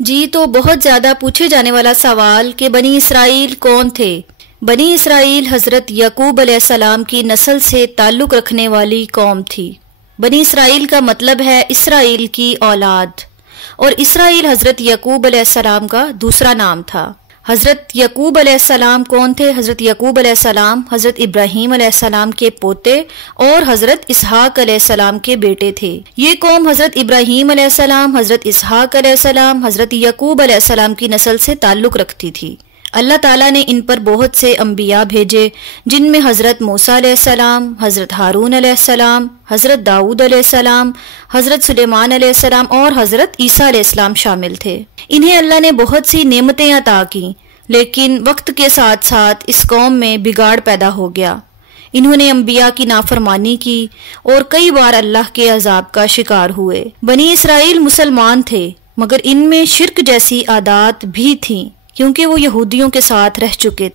جی تو بہت زیادہ پوچھے جانے والا سوال کہ بنی اسرائیل کون تھے؟ بنی اسرائیل حضرت یعقوب علیہ السلام کی نسل سے تعلق رکھنے والی قوم تھی۔ بنی اسرائیل کا مطلب ہے اسرائیل کی اولاد، اور اسرائیل حضرت یعقوب علیہ السلام کا دوسرا نام تھا۔ حضرت یعقوب علیہ السلام کون تھے؟ حضرت یعقوب علیہ السلام حضرت ابراہیم علیہ السلام کے پوتے اور حضرت اسحاق علیہ السلام کے بیٹے تھے۔ یہ قوم حضرت ابراہیم علیہ السلام، حضرت اسحاق علیہ السلام، حضرت یعقوب علیہ السلام کی نسل سے تعلق رکھتی تھی۔ اللہ تعالیٰ نے ان پر بہت سے انبیاء بھیجے، جن میں حضرت موسیٰ علیہ السلام، حضرت ہارون علیہ السلام، حضرت داؤد علیہ السلام، حضرت سلیمان علیہ السلام اور حضرت عیسیٰ علیہ السلام شامل تھے۔ انہیں اللہ نے بہت سی نعمتیں عطا کیں، لیکن وقت کے ساتھ ساتھ اس قوم میں بگاڑ پیدا ہو گیا۔ انہوں نے انبیاء کی نافرمانی کی اور کئی بار اللہ کے عذاب کا شکار ہوئے۔ بنی اسرائیل مسلمان تھے، مگر ان میں شرک جیسی عادات بھی تھیں، کیونکہ وہ یہودیوں کے ساتھ رہ چکے